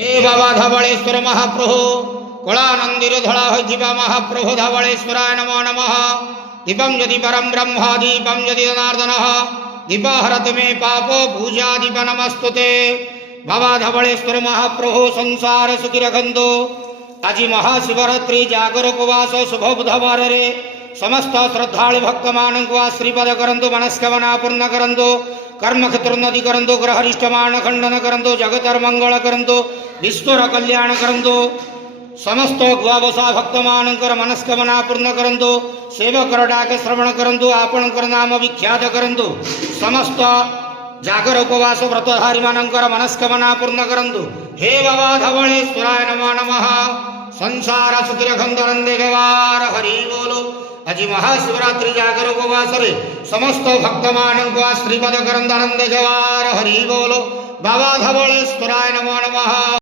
हे बाबा धवलेश्वर महाप्रभु कलानंदीर धड़ा होइथिबा महाप्रभु धवलेश्वराय नमो नमः। दीपम यदि परम ब्रह्म दीपम यदि जनार्दन दीप हरत मे पापो पूजा दीप नमस्तुते। बाबा धवलेश्वर महाप्रभु संसार सुखी रखंतु। आज महाशिवरात्रि जागर उपवास शुभ बुधवार रे समस्त श्रद्धालु भक्त मानक आश्रीपद करंतु मनस्कामना पूर्ण करंतु कर्म क्षेत्रोन्नति करंतु ग्रहरिष्टमान खंडन करंतु जगतर मंगल करंतु विश्वर कल्याण करंतु समस्त गुआवसा भक्त मानकर मनस्कामना पूर्ण करंतु सेवक डाक श्रवण करंतु आपणकर नाम विख्यात करंतु समस्त जागर उपवास व्रतधारी मानकर मनस्कामना पूर्ण करंतु। हे बाबा धवलेश्वराय नमो नमः। संसार सुखी रखंतु नंदे गवार हरि बोलो। आज महाशिवरात्रि जागर उपवास रे समस्त भक्त मानक आश्रीपद करंतु नंदे गवार हरि बोलो। बाबा धवलेश्वराय नमो नमः।